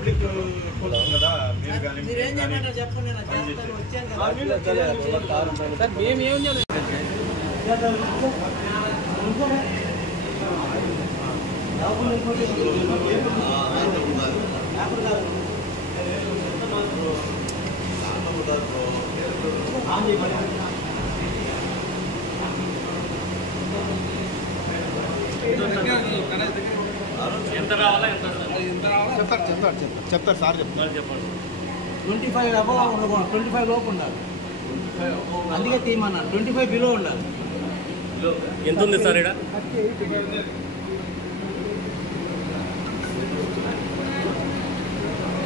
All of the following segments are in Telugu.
పబ్లిక్ కదా మీరేం చేయమంటారు చెప్పండి సార్ మేమేం చేయాలి ఎంత రావాలా చెప్తారు సార్ చెప్పండి 25 అబవ్ ఉండకూడదు 25 లోపు ఉండాలి అందుకే తీయమన్నా 25 బిలో ఉండాలి ఎంత ఉంది సార్ ఇక్కడ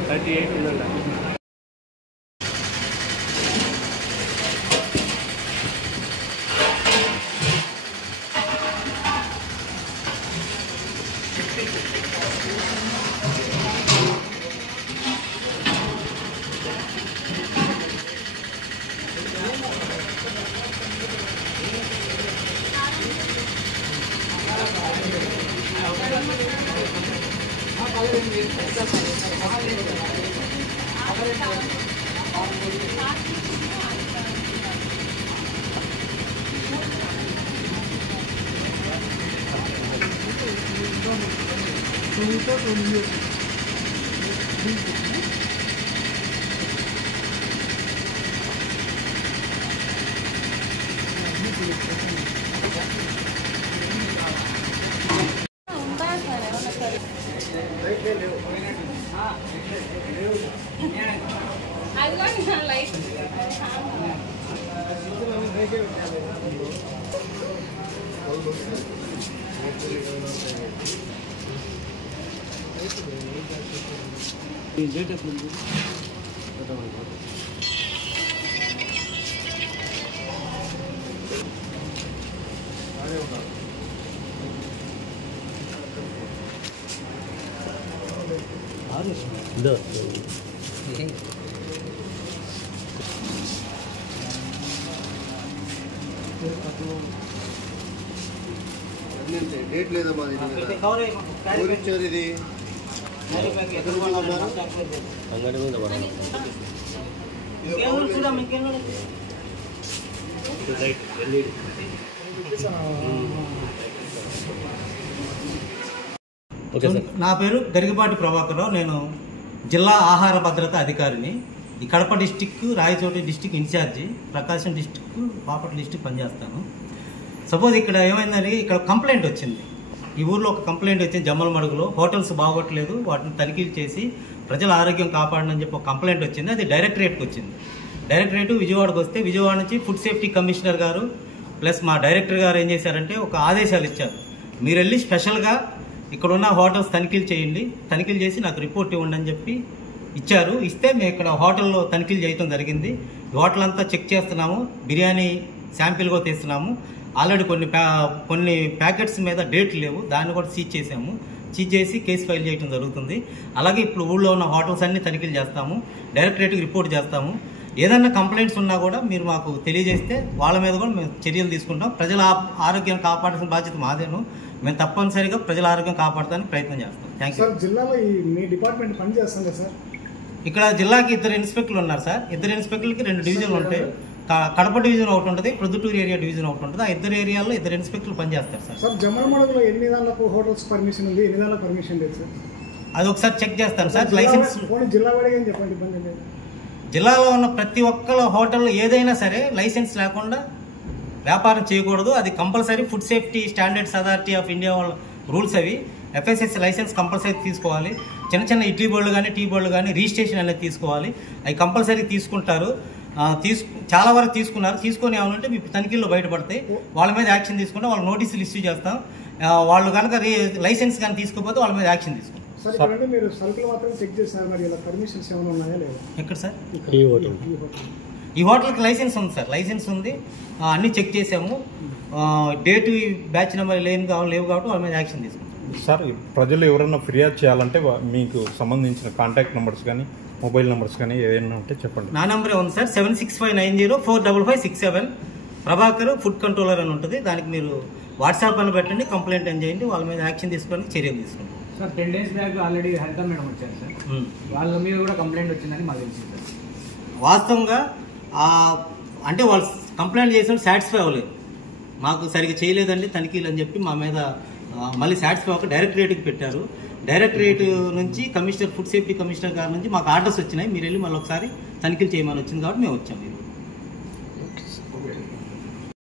38 ఉందండి డేట్ లేదమ్మా ఇది నా పేరు గరికపాటి ప్రభాకరరావు. నేను జిల్లా ఆహార భద్రత అధికారిని. ఈ Kadapa district, Rayachoti district incharge, Prakasam district, Bapatla district పనిచేస్తాను. సపోజ్ ఇక్కడ ఏమైందని ఇక్కడ కంప్లైంట్ వచ్చింది. ఈ ఊర్లో ఒక కంప్లైంట్ వచ్చింది. జమ్మలమడుగులో హోటల్స్ బాగోట్లేదు, వాటిని తనిఖీలు చేసి ప్రజల ఆరోగ్యం కాపాడని చెప్పి ఒక కంప్లైంట్ వచ్చింది. అది డైరెక్టరేట్కి వచ్చింది. డైరెక్టరేట్ విజయవాడకు వస్తే విజయవాడ నుంచి ఫుడ్ సేఫ్టీ కమిషనర్ గారు ప్లస్ మా డైరెక్టర్ గారు ఏం చేశారంటే ఒక ఆదేశాలు ఇచ్చారు. మీరు వెళ్ళి స్పెషల్గా ఇక్కడున్న హోటల్స్ తనిఖీలు చేయండి, తనిఖీలు చేసి నాకు రిపోర్ట్ ఇవ్వండి అని చెప్పి ఇచ్చారు. ఇస్తే మేము ఇక్కడ హోటల్లో తనిఖీలు చేయడం జరిగింది. హోటల్ అంతా చెక్ చేస్తున్నాము, బిర్యానీ శాంపిల్గా తీస్తున్నాము. ఆల్రెడీ కొన్ని ప్యాకెట్స్ మీద డేట్లు లేవు, దాన్ని కూడా సీజ్ చేసాము. సీజ్ చేసి కేసు ఫైల్ చేయడం జరుగుతుంది. అలాగే ఇప్పుడు ఊళ్ళో ఉన్న హోటల్స్ అన్ని తనిఖీలు చేస్తాము, డైరెక్టరేట్కి రిపోర్ట్ చేస్తాము. ఏదన్నా కంప్లైంట్స్ ఉన్నా కూడా మీరు మాకు తెలియజేస్తే వాళ్ళ మీద కూడా మేము చర్యలు తీసుకుంటాం. ప్రజల ఆరోగ్యం కాపాడాల్సిన బాధ్యత మాదేను. మేము తప్పనిసరిగా ప్రజల ఆరోగ్యం కాపాడడానికి ప్రయత్నం చేస్తాం. Thank you. జిల్లాలో మీ డిపార్ట్మెంట్ పనిచేస్తుంది సార్. ఇక్కడ జిల్లాకి 2 ఇన్స్పెక్టర్లు ఉన్నారు సార్. 2 ఇన్స్పెక్టర్లకి 2 డివిజన్లు ఉంటాయి. కడప డివిజన్ ఒకటి ఉంటుంది, ప్రొద్దుటూరు ఏరియా డివిజన్ ఒకటి ఉంటుంది. ఆ 2 ఏరియాల్లో 2 ఇన్స్పెక్టర్లు పనిచేస్తారు సార్. సార్ జమ్మలమడుగులో ఎన్ని దానికి హోటల్స్ పర్మిషన్ ఉంది, ఎన్ని దానికి పర్మిషన్ లేదు సార్? అది ఒకసారి చెక్ చేస్తాను సార్. లైసెన్స్ జిల్లా వాడిగా చెప్పండి, ఇబ్బంది లేదు. జిల్లాలో ఉన్న ప్రతి ఒక్కళ్ళ హోటల్ ఏదైనా సరే లైసెన్స్ లేకుండా వ్యాపారం చేయకూడదు. అది compulsory food safety standards authority of India వాళ్ళ రూల్స్ అవి. FSSAI లైసెన్స్ కంపల్సరీ తీసుకోవాలి. చిన్న ఇడ్లీ బోర్డులు కానీ టీ బోర్డులు కానీ రిజిస్ట్రేషన్ అనేది తీసుకోవాలి. అవి కంపల్సరీ తీసుకుంటారు. చాలా వరకు తీసుకున్నారు. తీసుకొని ఏమనంటే మీ తనిఖీల్లో బయటపడతాయి. వాళ్ళ మీద యాక్షన్ తీసుకుంటే వాళ్ళ నోటీసులు ఇష్యూ చేస్తాం. వాళ్ళు కనుక లైసెన్స్ కానీ తీసుకోకపోతే వాళ్ళ మీద యాక్షన్ తీసుకుంటాం. మీరు సరుకులు మాత్రం చెక్ చేస్తారు, మరి ఇలా పర్మిషన్స్ ఏమైనా ఉన్నాయా లేదా? ఎక్కడ సార్? ఈ హోటల్కి లైసెన్స్ ఉంది సార్, లైసెన్స్ ఉంది. అన్నీ చెక్ చేసాము. డేట్ బ్యాచ్ నెంబర్ లేవు కాబట్టి వాళ్ళ మీద యాక్షన్ తీసుకుంటాం. సార్, ప్రజలు ఎవరైనా ఫిర్యాదు చేయాలంటే మీకు సంబంధించిన కాంటాక్ట్ నెంబర్స్ కానీ మొబైల్ నెంబర్స్ కానీ ఏదైనా ఉంటే చెప్పండి. నా నెంబరే ఉంది సార్, 7659045567. ప్రభాకర్ ఫుడ్ కంట్రోలర్ అని ఉంటుంది. దానికి మీరు వాట్సాప్ అని పెట్టండి, కంప్లైంట్ అని చేయండి. వాళ్ళ మీద యాక్షన్ తీసుకొని చర్యలు తీసుకుంటాం. సార్ 10 days బ్యాక్ ఆల్రెడీ హరిత మేడం వచ్చారు సార్. వాళ్ళ మీద కూడా కంప్లైంట్ వచ్చిందని మాకు తెలిసింది సార్. వాస్తవంగా అంటే వాళ్ళు కంప్లైంట్ చేసిన సాటిస్ఫై అవ్వలేదు, మాకు సరిగ్గా చేయలేదండి తనిఖీలు అని చెప్పి మా మీద మళ్ళీ సాటిస్ఫై అవ్వక డైరెక్టరేట్కి పెట్టారు. డైరెక్టరేట్ నుంచి కమిషనర్, ఫుడ్ సేఫ్టీ కమిషనర్ గారి నుంచి మాకు ఆర్డర్స్ వచ్చినాయి, మీరు వెళ్ళి మళ్ళీ ఒకసారి తనిఖీలు చేయమని వచ్చింది కాబట్టి మేము వచ్చాము.